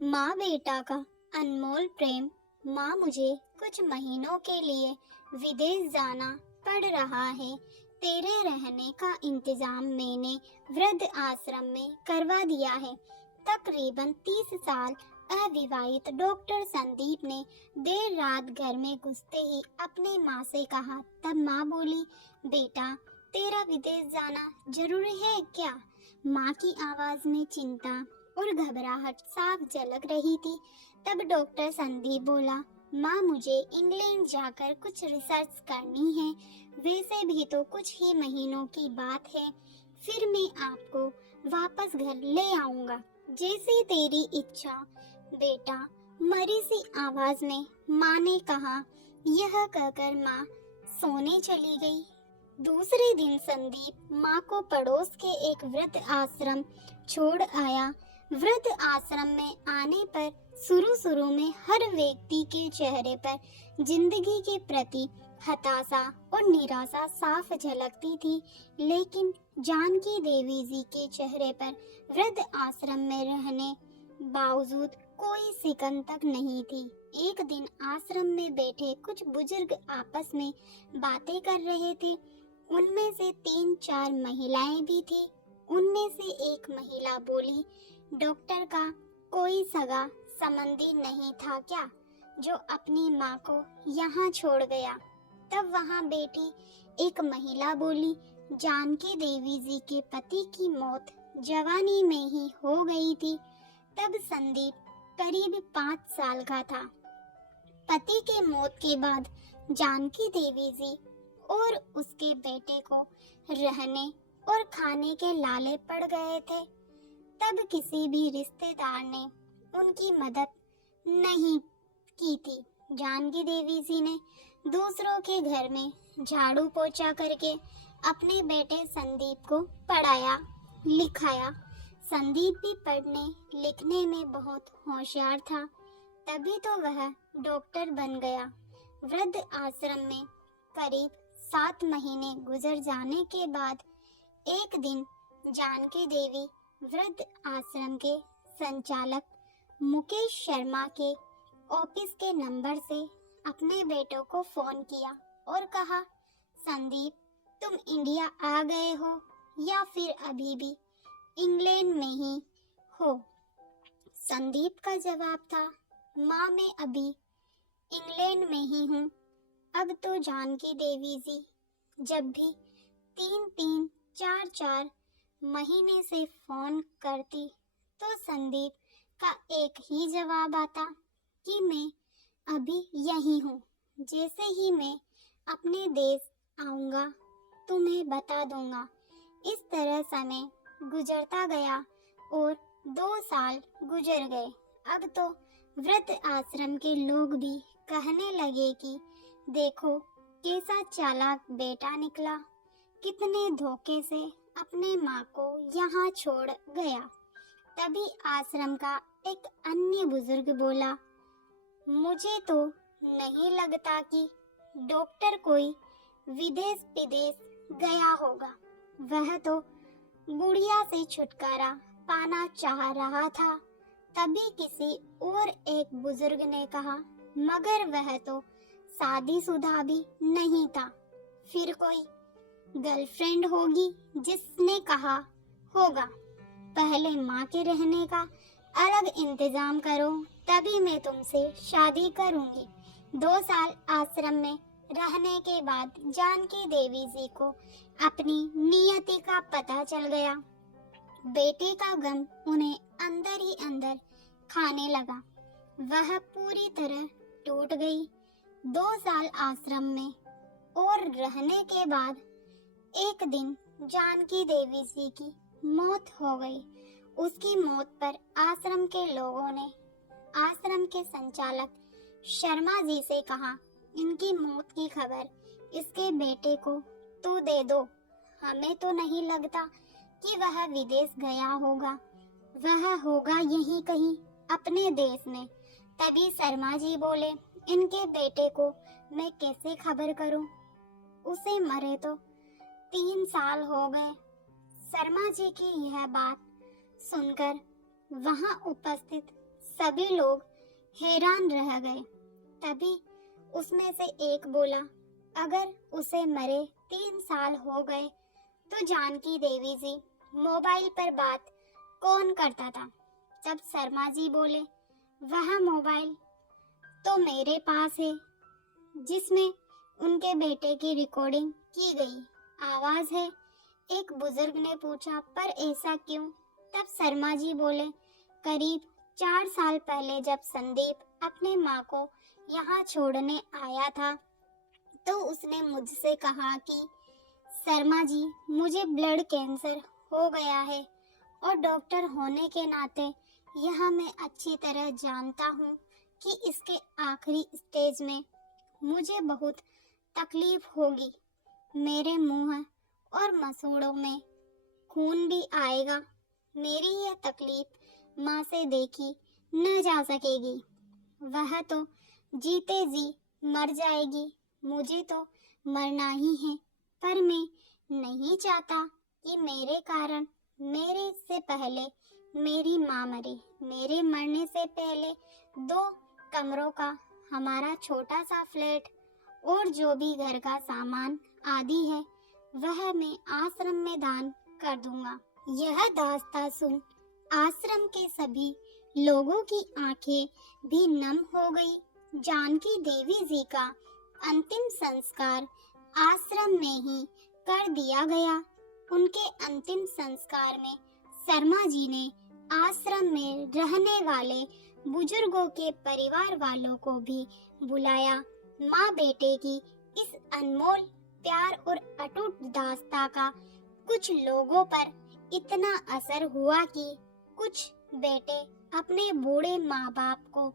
माँ बेटा का अनमोल प्रेम। माँ, मुझे कुछ महीनों के लिए विदेश जाना पड़ रहा है। तेरे रहने का इंतजाम मैंने वृद्ध आश्रम में करवा दिया है। तकरीबन 30 साल अविवाहित डॉक्टर संदीप ने देर रात घर में घुसते ही अपनी माँ से कहा। तब माँ बोली, बेटा, तेरा विदेश जाना जरूरी है क्या? माँ की आवाज में चिंता और घबराहट साफ झलक रही थी। तब डॉक्टर संदीप बोला, माँ, मुझे इंग्लैंड जाकर कुछ रिसर्च करनी है। वैसे भी तो कुछ ही महीनों की बात है, फिर मैं आपको वापस घर ले आऊंगा। जैसी तेरी इच्छा बेटा, मरी सी आवाज में माँ ने कहा। यह कहकर माँ सोने चली गई। दूसरे दिन संदीप माँ को पड़ोस के एक वृद्ध आश्रम छोड़ आया। वृद्ध आश्रम में आने पर शुरू शुरू में हर व्यक्ति के चेहरे पर जिंदगी के प्रति हताशा और निराशा साफ झलकती थी, लेकिन जानकी देवी जी के चेहरे पर वृद्ध आश्रम में रहने बावजूद कोई सिकन तक नहीं थी। एक दिन आश्रम में बैठे कुछ बुजुर्ग आपस में बातें कर रहे थे। उनमें से 3-4 महिलाएं भी थी। उनमें से एक महिला बोली, डॉक्टर का कोई सगा संबंधी नहीं था क्या, जो अपनी माँ को यहाँ छोड़ गया? तब वहाँ बैठी एक महिला बोली, जानकी देवी जी के पति की मौत जवानी में ही हो गई थी। तब संदीप करीब 5 साल का था। पति के मौत के बाद जानकी देवी जी और उसके बेटे को रहने और खाने के लाले पड़ गए थे। तब किसी भी रिश्तेदार ने उनकी मदद नहीं की थी। जानकी देवी जी ने दूसरों के घर में झाड़ू पोछा करके अपने बेटे संदीप को पढ़ाया लिखाया। संदीप भी पढ़ने लिखने में बहुत होशियार था, तभी तो वह डॉक्टर बन गया। वृद्ध आश्रम में करीब 7 महीने गुजर जाने के बाद एक दिन जानकी देवी वृद्ध आश्रम के संचालक मुकेश शर्मा के ऑफिस के नंबर से अपने बेटों को फोन किया और कहा, संदीप, तुम इंडिया आ गए हो या फिर अभी भी इंग्लैंड में ही हो? संदीप का जवाब था, माँ, मैं अभी इंग्लैंड में ही हूँ। अब तो जानकी देवी जी जब भी 3-3, 4-4 महीने से फोन करती तो संदीप का एक ही जवाब आता कि मैं अभी यही हूँ। जैसे ही मैं अपने देश आऊँगा तुम्हें बता दूंगा। इस तरह समय गुजरता गया और 2 साल गुजर गए। अब तो वृद्ध आश्रम के लोग भी कहने लगे कि देखो कैसा चालाक बेटा निकला, कितने धोखे से अपने माँ को यहाँ छोड़ गया। तभी आश्रम का एक अन्य बुजुर्ग बोला, मुझे तो नहीं लगता कि डॉक्टर कोई विदेश गया होगा। वह तो बुढ़िया से छुटकारा पाना चाह रहा था। तभी किसी और एक बुजुर्ग ने कहा, मगर वह तो शादीशुदा भी नहीं था। फिर कोई गर्लफ्रेंड होगी जिसने कहा होगा, पहले माँ के रहने का अलग इंतजाम करो, तभी मैं तुमसे शादी करूंगी। 2 साल आश्रम में रहने के बाद जानकी देवी जी को अपनी नियति का पता चल गया। बेटे का गम उन्हें अंदर ही अंदर खाने लगा। वह पूरी तरह टूट गई। 2 साल आश्रम में और रहने के बाद एक दिन जानकी देवी जी की मौत हो गई। उसकी मौत पर आश्रम के लोगों ने आश्रम के संचालक शर्मा जी से कहा, इनकी मौत की खबर इसके बेटे को तो दे दो। हमें तो नहीं लगता कि वह विदेश गया होगा। वह होगा यहीं कहीं अपने देश में। तभी शर्मा जी बोले, इनके बेटे को मैं कैसे खबर करूं? उसे मरे तो 3 साल हो गए। शर्मा जी की यह बात सुनकर वहां उपस्थित सभी लोग हैरान रह गए। तभी उसमें से एक बोला, अगर उसे मरे 3 साल हो गए तो जानकी देवी जी मोबाइल पर बात कौन करता था? तब शर्मा जी बोले, वह मोबाइल तो मेरे पास है जिसमें उनके बेटे की रिकॉर्डिंग की गई आवाज है। एक बुजुर्ग ने पूछा, पर ऐसा क्यों? तब शर्मा जी बोले, करीब 4 साल पहले जब संदीप अपने माँ को यहाँ छोड़ने आया था तो उसने मुझसे कहा कि शर्मा जी, मुझे ब्लड कैंसर हो गया है और डॉक्टर होने के नाते यह मैं अच्छी तरह जानता हूँ कि इसके आखिरी स्टेज में मुझे बहुत तकलीफ होगी। मेरे मुंह और मसूड़ों में खून भी आएगा। मेरी यह तकलीफ माँ से देखी न जा सकेगी। वह तो जीते जी मर जाएगी, मुझे तो मरना ही है, पर मैं नहीं चाहता कि मेरे कारण मेरे से पहले मेरी माँ मरे। मेरे मरने से पहले 2 कमरों का हमारा छोटा सा फ्लैट और जो भी घर का सामान आदि है वह मैं आश्रम में दान कर दूंगा। यह दास्तां सुन आश्रम के सभी लोगों की आंखें भी नम हो गई। जानकी देवी जी का अंतिम संस्कार आश्रम में ही कर दिया गया। उनके अंतिम संस्कार में शर्मा जी ने आश्रम में रहने वाले बुजुर्गों के परिवार वालों को भी बुलाया। माँ बेटे की इस अनमोल प्यार और अटूट दास्तां का कुछ लोगों पर इतना असर हुआ कि कुछ बेटे अपने बूढ़े माँ बाप को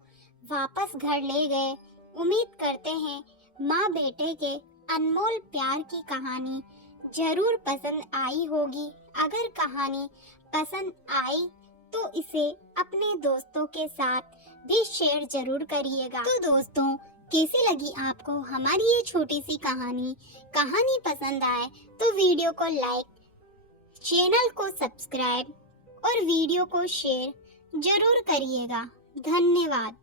वापस घर ले गए। उम्मीद करते हैं माँ बेटे के अनमोल प्यार की कहानी जरूर पसंद आई होगी। अगर कहानी पसंद आई तो इसे अपने दोस्तों के साथ भी शेयर जरूर करिएगा। तो दोस्तों, कैसी लगी आपको हमारी ये छोटी सी कहानी? कहानी पसंद आए तो वीडियो को लाइक, चैनल को सब्सक्राइब और वीडियो को शेयर जरूर करिएगा। धन्यवाद।